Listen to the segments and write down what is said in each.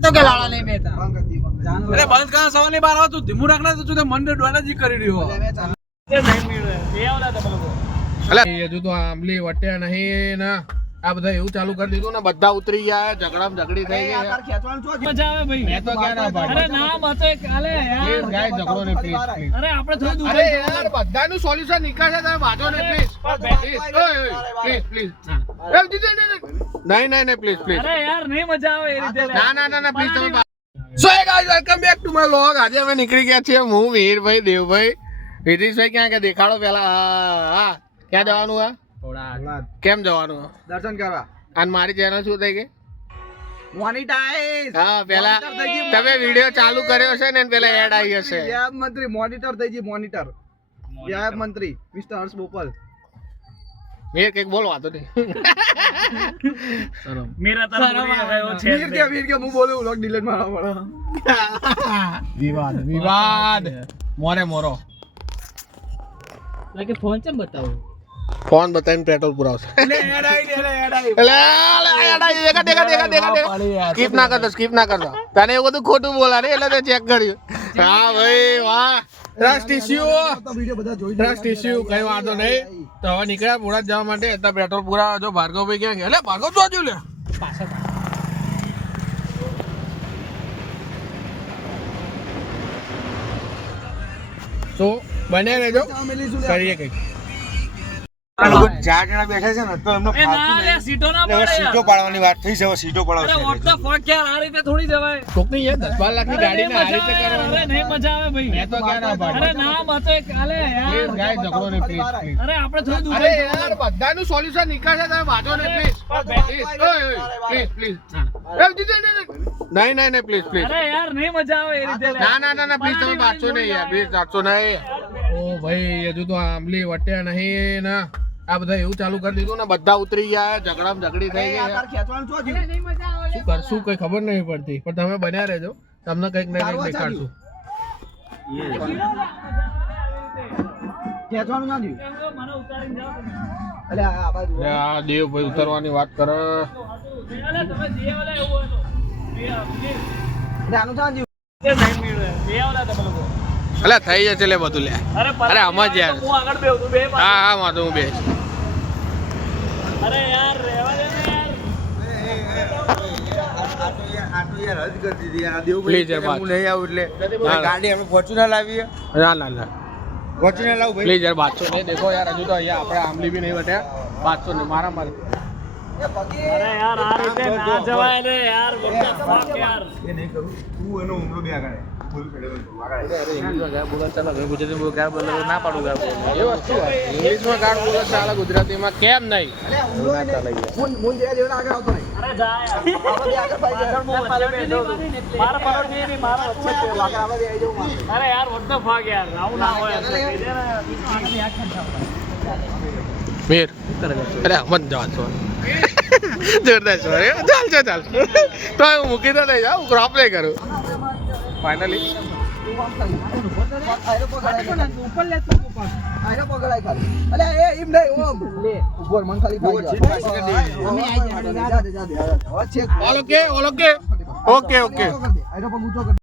તો કે લાડા નહીં બેતા અરે બંધ કરા સવાલ ની બહાર આવ તું ધીમું રાખના તો તું મંડે ડોલા જ કરી રહ્યો એ નહીં મેળવે એ આવલા તમે લોકો અલે હજુ તો આંબલી વટ્યા નહીં ને આ બધા એવું ચાલુ કરી દીધું ને બધા ઉતરી ગયા ઝઘડામાં ઝઘડી થઈ ગઈ આકાર ખેંચવાનું છો મજા આવે ભાઈ મેં તો ક્યાં ના પાડી અરે ના મતો કાલે યાર પ્લીઝ ગાય ઝઘડો ને પ્લીઝ અરે આપણે થોડું દૂર અરે યાર બધાનું સોલ્યુશન નીકળશે તમે વાંધો ને પ્લીઝ પ્લીઝ પ્લીઝ નહીં પ્લીઝ પ્લીઝ અરે યાર નહીં મજા આવે એ રીતે ના પ્લીઝ તમે so hey guys welcome back to my vlog આજે અમે નીકળી ગયા છીએ હું વીરભાઈ દેવભાઈ વિદિશભાઈ ક્યાં કે દેખાડો પેલા હા ક્યાં જવાનું હા કેમ જવાનું દર્શન કરવા અને મારી ચેનલ શું થઈ ગઈ મોનિટાઈઝ હા પેલા તમે વિડિયો ચાલુ કર્યો છે ને પેલા એડ આવી હશે વ્યાયામ મંત્રી મોનિટર થઈ ગઈ મોનિટર વ્યાયામ મંત્રી મિસ્ટર હર્ષ બોપલ મેં કઈક બોલવા તો નહીં મેરા તરફ ગયો છે વીર કે હું બોલું વ્લોગ ડિલીટ મારવા પડે વિવાદ મોરે મોરો લાગે ફોન ચમ બતાવો ફોન બતાવીને પેટ્રોલ પુરાવશે સ્કીપ ના કરતો તને એવું બધું ખોટું બોલા રે એટલે તે ચેક કર્યું હા ભાઈ વાહ ટ્રસ્ટ ઇસ્યુ કઈ વાંધો નહીં તો હવે નીકળ્યા પુરા જવા માટે અત્યારે પેટ્રોલ પુરા જો ભાર્ગવભાઈ ક્યાં ગયા ભાર્ગવ તો હજુ લે તો બને રહેજો કરીએ કઈક ચાર જણા બેઠા છે ને તો એમનો એ ના લે સીટો ના પડે સીટો પાડવાની વાત થઈ છે હવે સીટો અરે પડાવશે વોટ ધ ફક યાર આ રીતે થોડી જવાય કોકની યાર 10-12 લાખની ગાડીને આ રીતે અરે કરવાની નહીં મજા આવે ભાઈ મેં તો ક્યાં ના પાડી અરે ના મતો કાલે યાર પ્લીઝ ગાય ઝઘડો ને પ્લીઝ અરે આપણે થોડું દૂર અરે યાર બધાનું સોલ્યુશન નીકળશે તમે વાંધો ને પ્લીઝ પ્લીઝ નહીં પ્લીઝ અરે યાર નહીં મજા આવે એ રીતે ના પ્લીઝ તમે બાચો નહીં યાર પ્લીઝ બાચો નહીં ઓ ભાઈ હજુ તો આંબલી વટ્યા નહીં ને આ બધા એવું ચાલુ કરી દીધું ને બધા ઉતરી ગયા ઝઘડામાં ઝઘડી થઈ ગઈ આકાર ખેંચવાનું છો નહીં મજા આવે શું કરશું કઈ ખબર નહીં પડતી પણ તમે બન્યા રહેજો તમને કઈક ને કઈક દેખાડશું ખેંચવાનું ના થયું મને ઉતારીને જાઓ તમે. એટલે આ બાજુ આ દેવભાઈ ઉતરવાની વાત કરે અરે તમે જે વાલા એવું હતો આનું થયું એ નહીં મેળવે જે વાલા તમે લોકો અલે થઈ જશે લે બધું લે અરે અરે આમાં જ યાર હું આગળ બેહું તું બે હા વાંધો હું બેસ અરે યાર રહેવા દે ને યાર હદ કરી દીધી આ દેવ Please, યાર, હું નહીં આવું એટલે ના. ગાડી અમે ફોર્ચ્યુનર લાવીએ ના ફોર્ચ્યુનર લાવું ભાઈ પ્લીઝ યાર બાચો નહીં દેખો યાર હજુ તો અહીંયા આપણે આંબલી બી નહીં વટ્યા બાચો નહીં મારા અરે યાર આ રીતે ના જવાય રે યાર what the fuck યાર એ નહીં કરું તું એનો હુમલો બે આગળ બોલ ઇંગ્લિશમાં ગાળ બોલો ચાલે ગુજરાતીમાં કેમ નહીં હું જે જેવડા આગળ આવતો નહીં અરે જા યાર મારા પકડ નહીં મારા વચ્ચે જ આગળ આવા દે આવી જાઉં અરે યાર what the fuck યાર આવું ના હોય મીર અરે મત જવા છો જોરદાર છો ચાલ તો હું મૂકી તો નહીં જાઉં ક્રોપ નહીં કરું ફાઇનલી ઉપર લે તું ઉપર આયરો પકડાય ખાલી અલે એ એમ નહીં ઓમ લે ઉપર મન ખાલી ખાઈ અમે આઈ જાય ઓકે આયરો પગ ઊંચો કર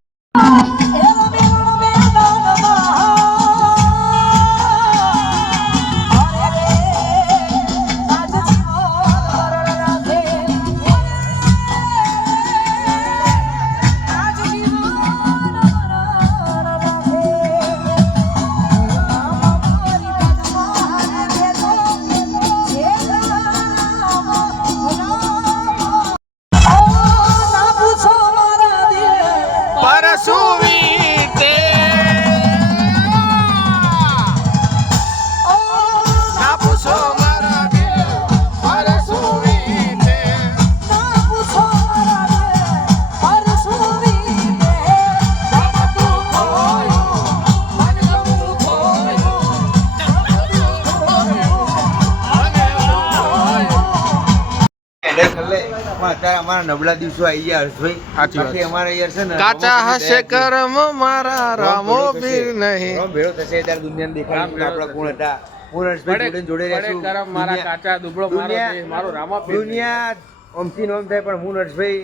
અમારા નબળા દિવસો આવી ગયા હર્ષભાઈ સાચી વાત. બાકી અમારા યાર છે ને કાચા હશે કરમ મારા રામો પીર નહીં રોમ ભેળો થશે ત્યારે દુનિયાને દેખાડશું કે આપણા કોણ હતા હું હર્ષભાઈ જોડે રહેશું કરમ મારા કાચા દુબળો મારો દુનિયા- દેહ, મારો રામો પીર નહીં. દુનિયા ઓમથી નોમ થાય પણ હું નરેશભાઈ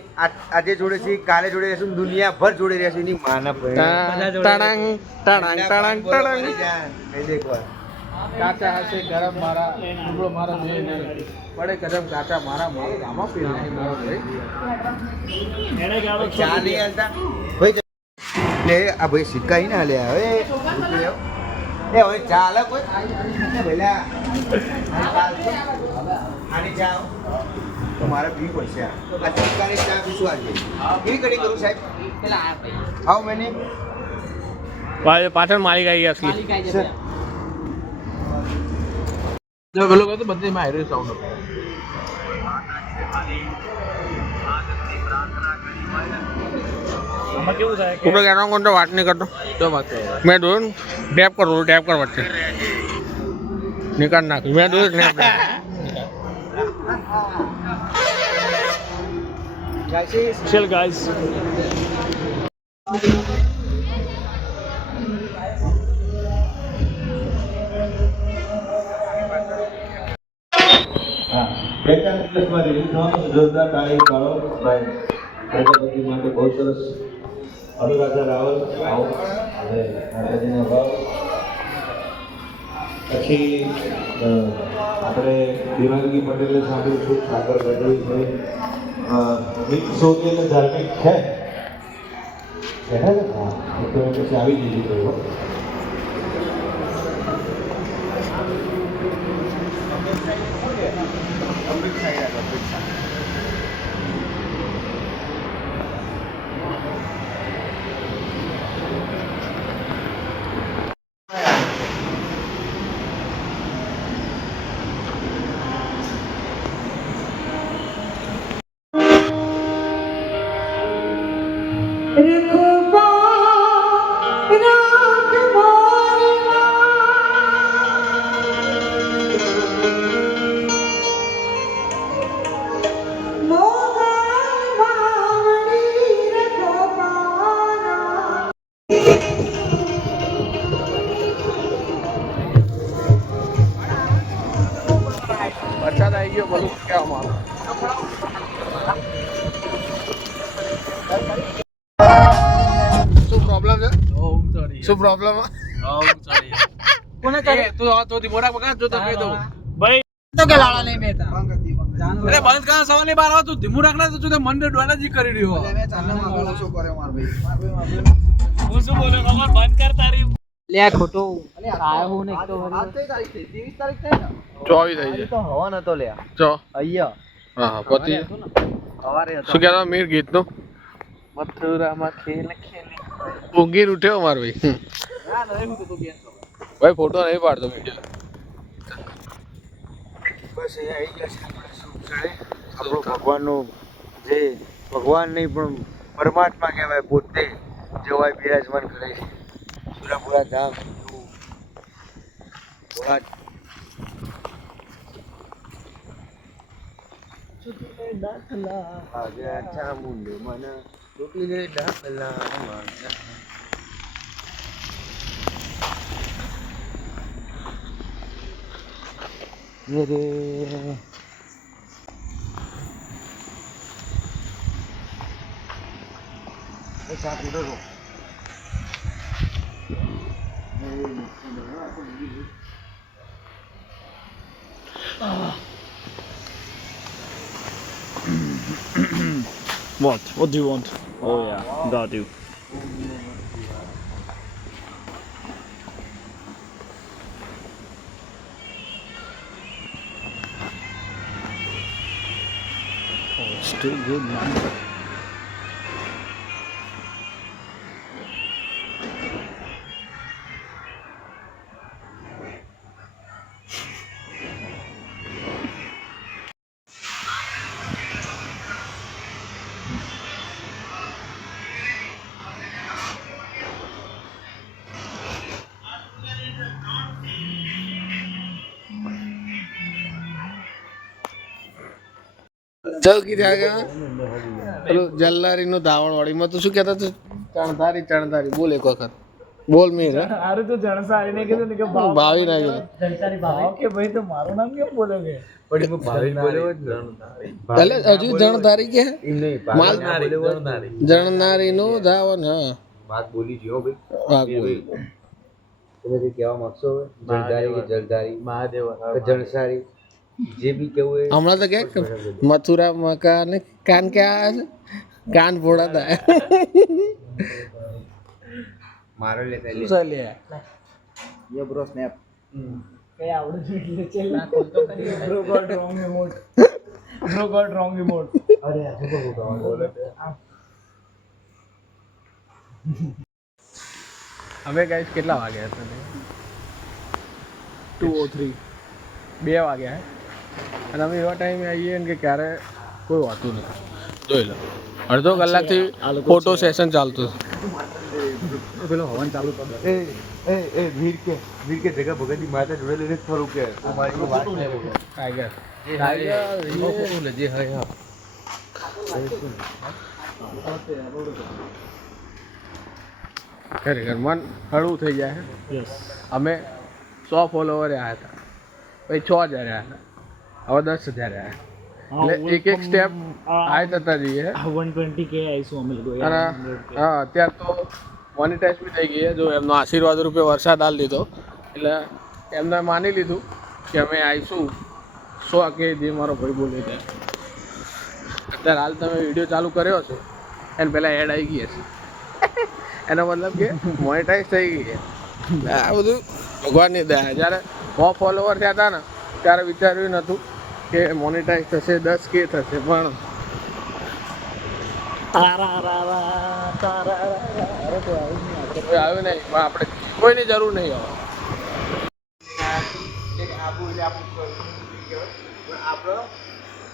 આજે જોડે છે કાલે જોડે રહેશું દુનિયાભર જોડે રહેશું એની માના ટણાંગ ટણાંગ ટણાંગ ટણાંગ એકવાર કાચા હશે ગરમ મારા ડુબળો મારા જોઈને પડે કદમ કાચા મારા મારો ગામા પી નહીં મારો ભાઈ એને ગાળો ચા નહીં હાલતા ભાઈ લે આ ભાઈ સિક્કા હી ના લે હવે એ હવે ચા હાલે કોઈ ભલા આની ચા તો મારે પી પડશે આ સિક્કાની ચા પીશું આજે કેવી કડી કરું સાહેબ હાઉ મેની પાછળ માલિક આવી ગયા અસલી જો પેલો કહે તો બધે માં હાઈરે સાઉન્ડ આમાં કેવું થાય કે ઉપર કેનો કોણ તો વાત નહીં કરતો તો વાત મેં દોન ટેપ કર વચ્ચે નિકાલ નાખ્યું મેં દોન સ્નેપ chill guys જોરદાર તાળી પાડો ભાઈ પ્રજાપતિ માટે બહુ સરસ અનુરાધા રાવલ આવો અને માતાજીના ભાવ પછી આપણે દિવાંગી પટેલે સાંભળ્યું છું સાગર ગઢવી છે મિત સોની અને ધાર્મિક છે હા તો પછી આવી જઈએ તો વરસાદ આવી ગયો બોલું કેવા મારો શું પ્રોબ્લેમ છે શું પ્રોબ્લેમ કોને કરે તું તો મોડા પકડ જો તો કહી દઉં ભાઈ તો કે લાડા નહીં મેતા અરે બંધ કા સવાલ ની બહાર આવ તું ધીમું રાખના તો તું મંડે ડોલા જ કરી રહ્યો મેં ચાલના માં શું કરે માર ભાઈ હું શું બોલે ખબર બંધ કર તારી લે આ ખોટો આયો હું ને એક તો આજ કઈ તારીખ છે 23 તારીખ થઈ ને 24 થઈ છે તો હવા નતો લે ચો અહીંયા હા પછી સવારે હતો શું કહેતા મીર ગીત નું મથુરામાં ખેલ ખેલી ઊંઘી ઉઠ્યો માર ભાઈ ના નહીં હું તો બેસો ભાઈ ફોટો નહીં પાડતો વિડિયો બસ અહીંયા આવી ગયા છે આપણે શું કરે આપણો ભગવાનનું જે ભગવાન નહીં પણ પરમાત્મા કહેવાય પોતે જેવાય બિરાજમાન કરે છે સુરાપુરા ધામ દાખલા આજે ચામુંડે મને ચોટીલે દાખલા રે સાથી દો what do you want oh yeah got you oh it's too good man. ચૌકી થયા ગયા પેલું જલ્લારી નું ધાવણ વાળી માં તું શું કહેતા તું ચણધારી બોલ એક વખત બોલ મીર અરે તો જણસારી ને કીધું ને કે ભાવ ભાવી ના કીધું ભાવ કે ભાઈ તો મારું નામ કેમ બોલે કે પણ એમાં ભાવિન બોલ્યો જ ને. એટલે હજુ જણધારી કે એમ નહીં, માલ ભાવિન બોલ્યો જ ને. જણનારી નું ધાવન હા વાત બોલી જો ભાઈ. વાહ, બોલ. તમે જે કહેવા માંગશો હવે? જલધારી કે જલધારી કે જણસારી જે બી કેવું હોય હમણાં તો કે મથુરા મકાન કાન ક્યાં આવે છે કાન ભોળા થાય મારો લેતા લે. ચાલે યો બ્રો સ્નેપ. કઈ આવડે છે એટલે ચલ ના ખોલતો કરી bro got wrong remote bro got wrong remote અરે આ શું બોલો હવે ગાઈસ કેટલા વાગ્યા હતા 2:03 2 વાગ્યા હે અને અમે એવા ટાઈમે આવીએ ને કે ક્યારે કોઈ હોતું નહીં જોઈ લો અડધો કલાકથી ફોટો સેશન ચાલતું પેલો હવન ચાલુ કર. એ વીર કે જગા ભગતની માતા જોડે લઈને ફરું કે મારી વાત છે. ટાઈગર જે હોય હા. ખરેખર મન હળવું થઈ જાય છે અમે 100 ફોલોવર આવ્યા હતા પછી 6000 આવ્યા હતા હવે 10,000 આવ્યા એટલે એક સ્ટેપ આ થતા જઈએ 120k આવીશું અમે લોકો અને હા અત્યારે તો મોનિટાઈઝ બી થઈ ગઈ છે જો એમનો આશીર્વાદ રૂપે વરસાદ આલી દીધો એટલે એમને માની લીધું કે અમે આવીશું 100k જે મારો ભાઈ બોલે છે અત્યારે હાલ તમે વિડીયો ચાલુ કર્યો છે એને પહેલાં એડ આવી ગઈ હશે એનો મતલબ કે મોનિટાઈઝ થઈ ગઈ છે આ બધું ભગવાનની દયા જ્યારે 100 ફોલોવર થયા હતા ને ત્યારે વિચાર્યું નહોતું કે મોનિટાઈઝ થશે 10k થશે પણ કોઈ આવ્યું નહીં પણ આપણે કોઈની જરૂર નહીં હવે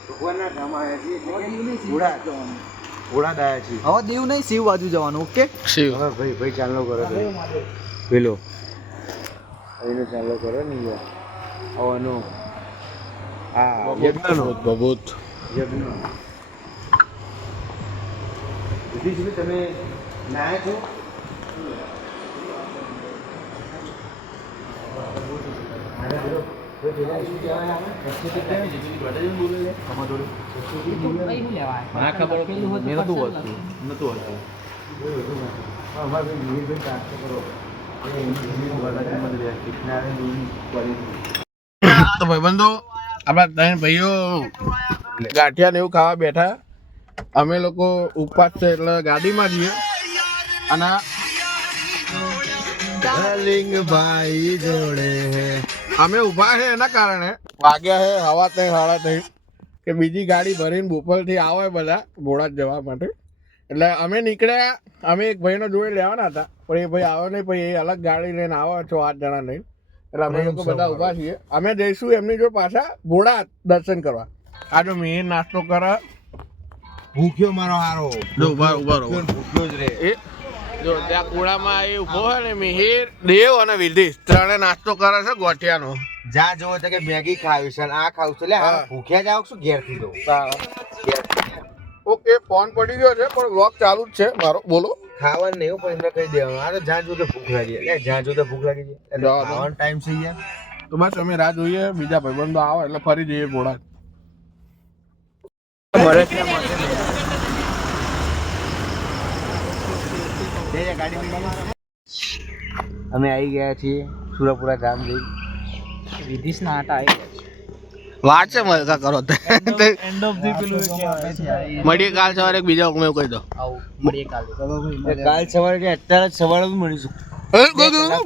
ભગવાનના ધામ આવ્યા છીએ ઘોડા દાયા છીએ. હવે દીવ નહીં શિવ બાજુ જવાનું ઓકે શિવ હવે ભાઈ ચાલો કરો પેલો એનો ચાલો કરો ને યાર આવવાનો હા યજ્ઞનો બબૂત યજ્ઞ વિધિશભાઈ તમે નાયા છો? તો ભાઈબંધો આપણા ત્રણ ભાઈઓ ગાંઠિયા ને એવું ખાવા બેઠા અમે લોકો ઉપવાસ છે એટલે ગાડીમાં જઈએ અને ભાઈ જોડે અમે ઊભા છે એના કારણે વાગ્યા છે 3:30 3:30 કે બીજી ગાડી ભરીને બોપલથી આવે બધા બોડાદ જવા માટે એટલે અમે નીકળ્યા અમે એક ભાઈનો જોડે લેવાના હતા પણ એ ભાઈ આવે નહીં પછી એ અલગ ગાડી લઈને આવે 6-8 જણા નહીં એટલે અમે લોકો બધા ઊભા છીએ અમે જઈશું એમની જોડે પાછા બોડાદ દર્શન કરવા આ જો મિહિર નાસ્તો કરે ભૂખ્યો મારો હારો જો ઉભા ભૂખ્યો જ રે એ જો ત્યાં કુડામાં એ ઊભો હોય ને મિહિર દેવ અને વિધિશ ત્રણે નાસ્તો કરે છે ગોઠિયાનો જા જોવો તો કે મેગી ખાવી છે આ ખાવું છે લે હા. ભૂખ્યા જાવ શું ઘેરથી દો ઓકે ફોન પડી ગયો છે પણ વ્લોગ ચાલુ જ છે મારો બોલો ખાવાનું નહીં પણ એમને કહી દેવાનું આ તો જ્યાં જો ભૂખ લાગી એટલે જ્યાં જો ભૂખ લાગી છે એટલે જવા દો. ખાવાનો ટાઈમ છે યાર તો બસ અમે રાહ જોઈએ બીજા ભાઈબંધો આવે એટલે ફરી જઈએ બોડાદ અમે આવી ગયા છીએ સુરપુરા ગામ જઈ વિધિશ ના આટા આવી વાત છે મલકા કરો એન્ડ ઓફ ધી પેલું કહેવાય મળીએ કાલ સવારે બીજા હું કહી દો આવું મળીએ કાલે કાલ સવારે કે અત્યારે જ સવારે જ મળીશું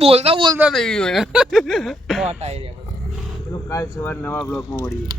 બોલતા થઈ ગયું તો આટા આવી રહ્યા પેલું કાલ સવારે નવા બ્લોગમાં મળીએ